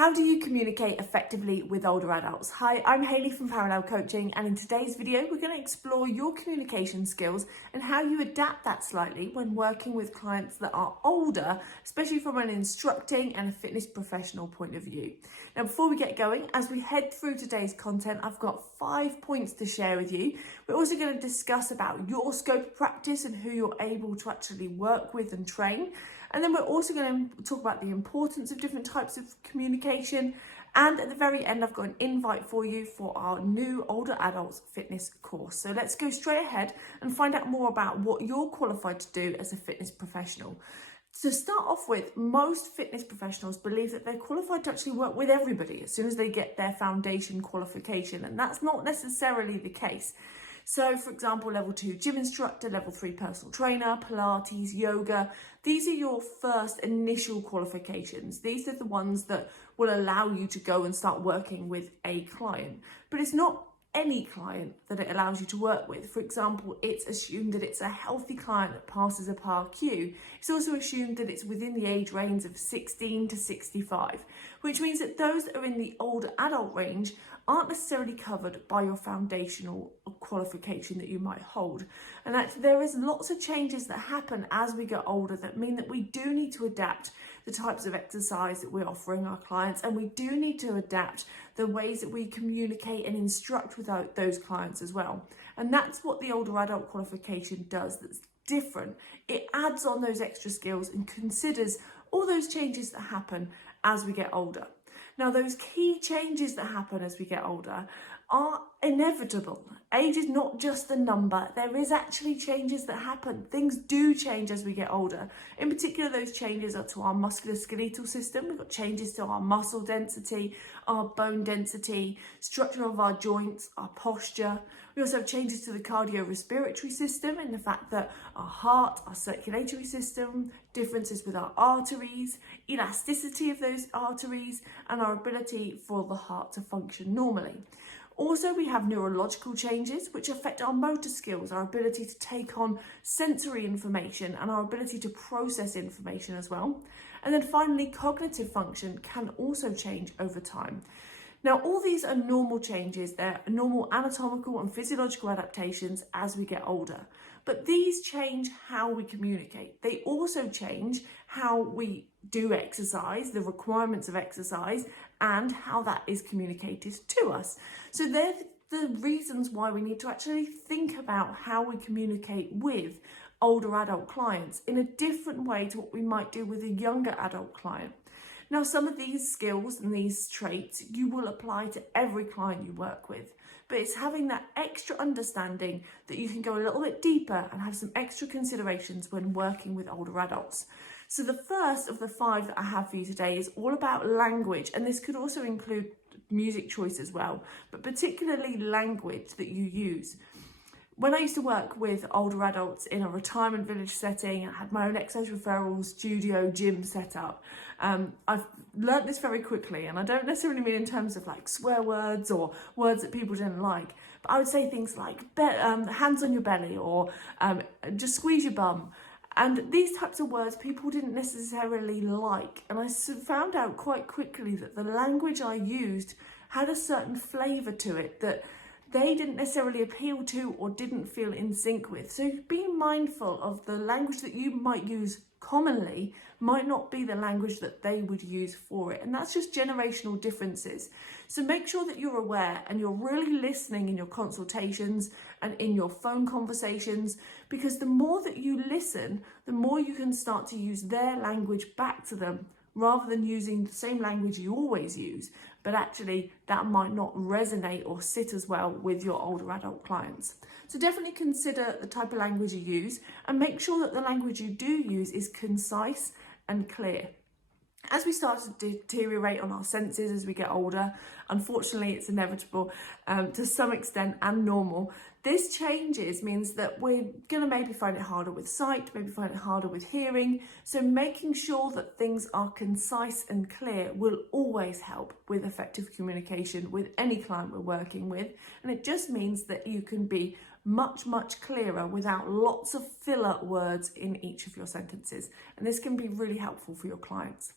How do you communicate effectively with older adults? Hi, I'm Hayley from Parallel Coaching, and in today's video, we're going to explore your communication skills and how you adapt that slightly when working with clients that are older, especially from an instructing and a fitness professional point of view. Now, before we get going, as we head through today's content, I've got 5 points to share with you. We're also going to discuss about your scope of practice and who you're able to actually work with and train. And then we're also going to talk about the importance of different types of communication. And at the very end, I've got an invite for you for our new older adults fitness course. So let's go straight ahead and find out more about what you're qualified to do as a fitness professional. To start off with, most fitness professionals believe that they're qualified to actually work with everybody as soon as they get their foundation qualification. And that's not necessarily the case. So, for example, level 2 gym instructor, level 3 personal trainer, Pilates, yoga. These are your first initial qualifications. These are the ones that will allow you to go and start working with a client. But it's not any client that it allows you to work with. For example, it's assumed that it's a healthy client that passes a PAR-Q. It's also assumed that it's within the age range of 16 to 65, which means that those that are in the older adult range aren't necessarily covered by your foundational qualification that you might hold. And that there is lots of changes that happen as we get older that mean that we do need to adapt the types of exercise that we're offering our clients, and we do need to adapt the ways that we communicate and instruct with those clients as well. And that's what the older adult qualification does that's different. It adds on those extra skills and considers all those changes that happen as we get older. Now, those key changes that happen as we get older are inevitable. Age is not just a number. There is actually changes that happen. Things do change as we get older. In particular, those changes are to our musculoskeletal system. We've got changes to our muscle density, our bone density, structure of our joints, our posture. We also have changes to the cardiorespiratory system in the fact that our heart, our circulatory system, differences with our arteries, elasticity of those arteries, and our ability for the heart to function normally. Also, we have neurological changes which affect our motor skills, our ability to take on sensory information and our ability to process information as well. And then finally, cognitive function can also change over time. Now, all these are normal changes. They're normal anatomical and physiological adaptations as we get older. But these change how we communicate. They also change how we do exercise, the requirements of exercise, and how that is communicated to us. So they're the reasons why we need to actually think about how we communicate with older adult clients in a different way to what we might do with a younger adult client. Now, some of these skills and these traits you will apply to every client you work with, but it's having that extra understanding that you can go a little bit deeper and have some extra considerations when working with older adults. So the first of the 5 that I have for you today is all about language, and this could also include music choice as well, but particularly language that you use. When I used to work with older adults in a retirement village setting, I had my own exercise referral studio gym set up. I've learnt this very quickly, and I don't necessarily mean in terms of like swear words or words that people didn't like, but I would say things like hands on your belly or just squeeze your bum. And these types of words people didn't necessarily like. And I found out quite quickly that the language I used had a certain flavour to it that they didn't necessarily appeal to or didn't feel in sync with. So be mindful of the language that you might use commonly might not be the language that they would use for it. And that's just generational differences. So make sure that you're aware and you're really listening in your consultations and in your phone conversations, because the more that you listen, the more you can start to use their language back to them, rather than using the same language you always use, but actually that might not resonate or sit as well with your older adult clients. So definitely consider the type of language you use and make sure that the language you do use is concise and clear. As we start to deteriorate on our senses as we get older, unfortunately it's inevitable to some extent and normal. This changes means that we're going to maybe find it harder with sight, maybe find it harder with hearing. So making sure that things are concise and clear will always help with effective communication with any client we're working with. And it just means that you can be much clearer without lots of filler words in each of your sentences. And this can be really helpful for your clients.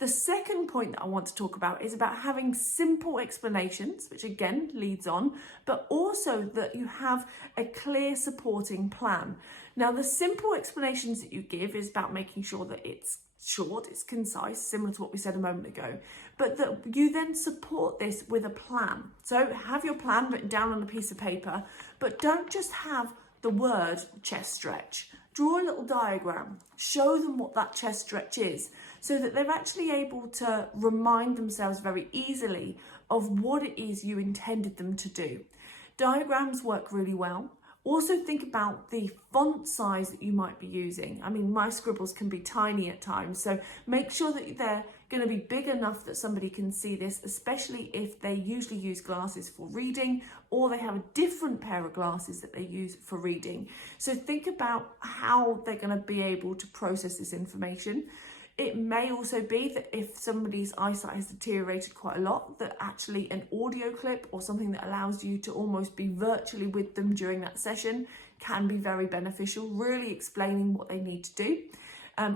The second point that I want to talk about is about having simple explanations, which again leads on, but also that you have a clear supporting plan. Now, the simple explanations that you give is about making sure that it's short, it's concise, similar to what we said a moment ago, but that you then support this with a plan. So have your plan written down on a piece of paper, but don't just have the word chest stretch. Draw a little diagram, show them what that chest stretch is, so that they're actually able to remind themselves very easily of what it is you intended them to do. Diagrams work really well. Also think about the font size that you might be using. I mean, my scribbles can be tiny at times, so make sure that they're going to be big enough that somebody can see this, especially if they usually use glasses for reading or they have a different pair of glasses that they use for reading. So think about how they're going to be able to process this information. It may also be that if somebody's eyesight has deteriorated quite a lot, that actually an audio clip or something that allows you to almost be virtually with them during that session can be very beneficial, really explaining what they need to do.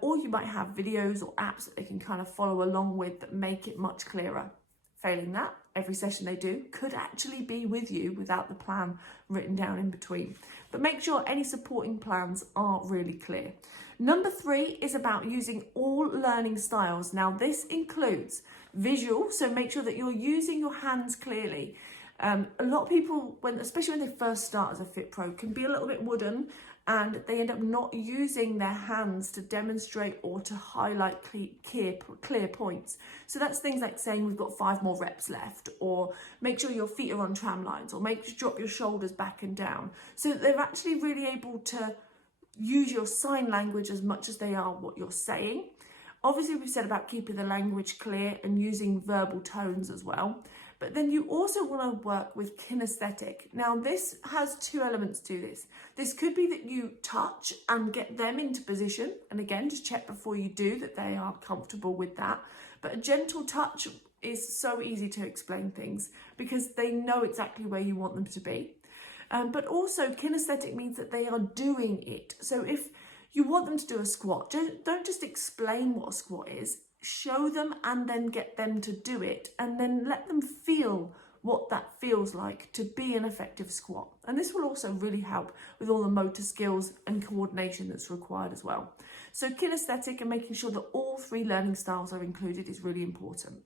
Or you might have videos or apps that they can kind of follow along with that make it much clearer. Failing that, every session they do could actually be with you without the plan written down in between. But make sure any supporting plans are really clear. Number 3 is about using all learning styles. Now this includes visual, so make sure that you're using your hands clearly. A lot of people, especially when they first start as a FITPRO, can be a little bit wooden and they end up not using their hands to demonstrate or to highlight clear points. So that's things like saying we've got 5 more reps left, or make sure your feet are on tram lines, or make sure you drop your shoulders back and down. So that they're actually really able to use your sign language as much as they are what you're saying. Obviously, we've said about keeping the language clear and using verbal tones as well. But then you also want to work with kinesthetic. Now, this has 2 elements to this. This could be that you touch and get them into position. And again, just check before you do that they are comfortable with that. But a gentle touch is so easy to explain things because they know exactly where you want them to be. But also kinesthetic means that they are doing it. So if you want them to do a squat, don't just explain what a squat is. Show them and then get them to do it, and then let them feel what that feels like to be an effective squat. And this will also really help with all the motor skills and coordination that's required as well. So kinesthetic and making sure that all 3 learning styles are included is really important.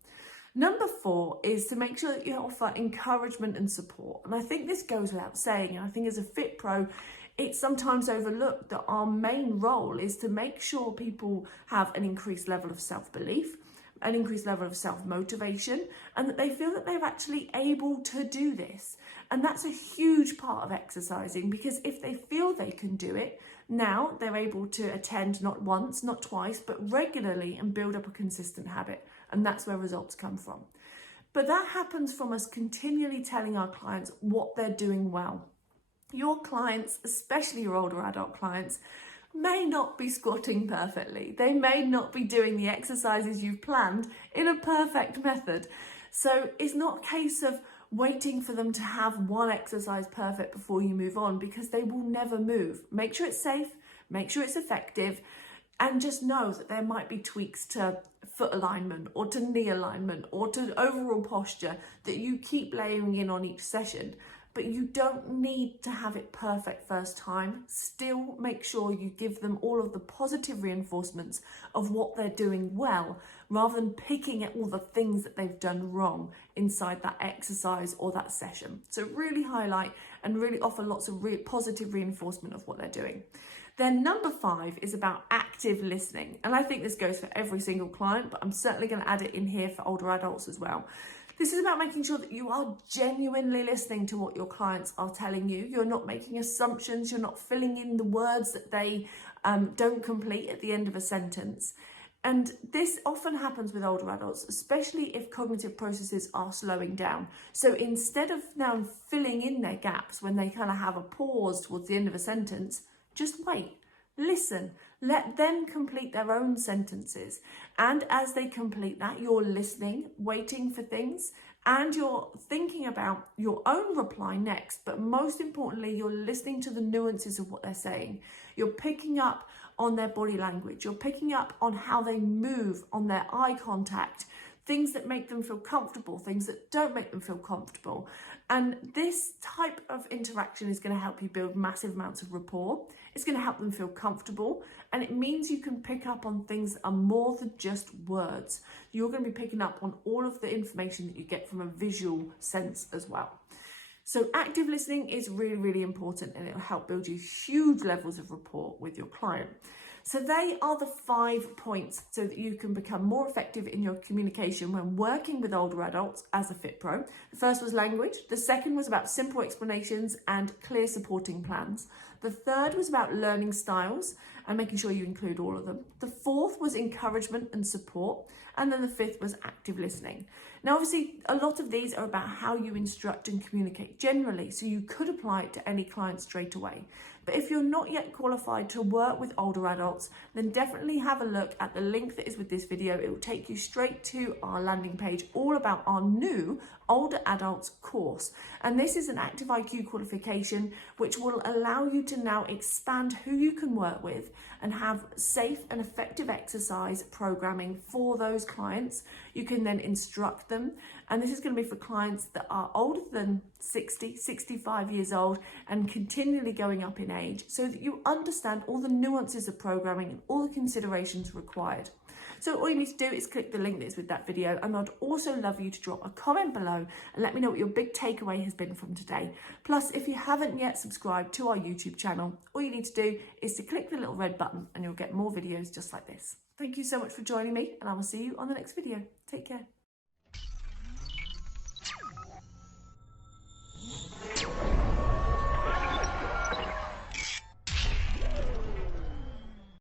Number 4 is to make sure that you offer encouragement and support. And I think this goes without saying, and I think as a FITPRO, it's sometimes overlooked that our main role is to make sure people have an increased level of self-belief, an increased level of self-motivation, and that they feel that they're actually able to do this. And that's a huge part of exercising, because if they feel they can do it, now they're able to attend not once, not twice, but regularly and build up a consistent habit. And that's where results come from. But that happens from us continually telling our clients what they're doing well. Your clients, especially your older adult clients, may not be squatting perfectly. They may not be doing the exercises you've planned in a perfect method. So it's not a case of waiting for them to have one exercise perfect before you move on, because they will never move. Make sure it's safe, make sure it's effective, and just know that there might be tweaks to foot alignment or to knee alignment or to overall posture that you keep layering in on each session. But you don't need to have it perfect first time. Still make sure you give them all of the positive reinforcements of what they're doing well, rather than picking at all the things that they've done wrong inside that exercise or that session. So really highlight and really offer lots of positive reinforcement of what they're doing. Then number 5 is about active listening. And I think this goes for every single client, but I'm certainly going to add it in here for older adults as well. This is about making sure that you are genuinely listening to what your clients are telling you. You're not making assumptions. You're not filling in the words that they don't complete at the end of a sentence. And this often happens with older adults, especially if cognitive processes are slowing down. So instead of now filling in their gaps when they kind of have a pause towards the end of a sentence, just wait, listen, let them complete their own sentences. And as they complete that, you're listening, waiting for things, and you're thinking about your own reply next. But most importantly, you're listening to the nuances of what they're saying. You're picking up on their body language. You're picking up on how they move, on their eye contact, things that make them feel comfortable, things that don't make them feel comfortable. And this type of interaction is going to help you build massive amounts of rapport. It's going to help them feel comfortable, and it means you can pick up on things that are more than just words. You're going to be picking up on all of the information that you get from a visual sense as well. So active listening is really, really important, and it will help build you huge levels of rapport with your client. So they are the 5 points so that you can become more effective in your communication when working with older adults as a FITPRO. The first was language. The second was about simple explanations and clear supporting plans. The third was about learning styles and making sure you include all of them. The fourth was encouragement and support. And then the fifth was active listening. Now, obviously, a lot of these are about how you instruct and communicate generally, so you could apply it to any client straight away. But if you're not yet qualified to work with older adults, then definitely have a look at the link that is with this video. It will take you straight to our landing page all about our new older adults course. And this is an active IQ qualification which will allow you to now expand who you can work with and have safe and effective exercise programming for those clients. You can then instruct them, and this is going to be for clients that are older than 60, 65 years old and continually going up in age, so that you understand all the nuances of programming and all the considerations required. So all you need to do is click the link that is with that video, and I'd also love you to drop a comment below and let me know what your big takeaway has been from today. Plus, if you haven't yet subscribed to our YouTube channel, all you need to do is to click the little red button and you'll get more videos just like this. Thank you so much for joining me, and I will see you on the next video. Take care.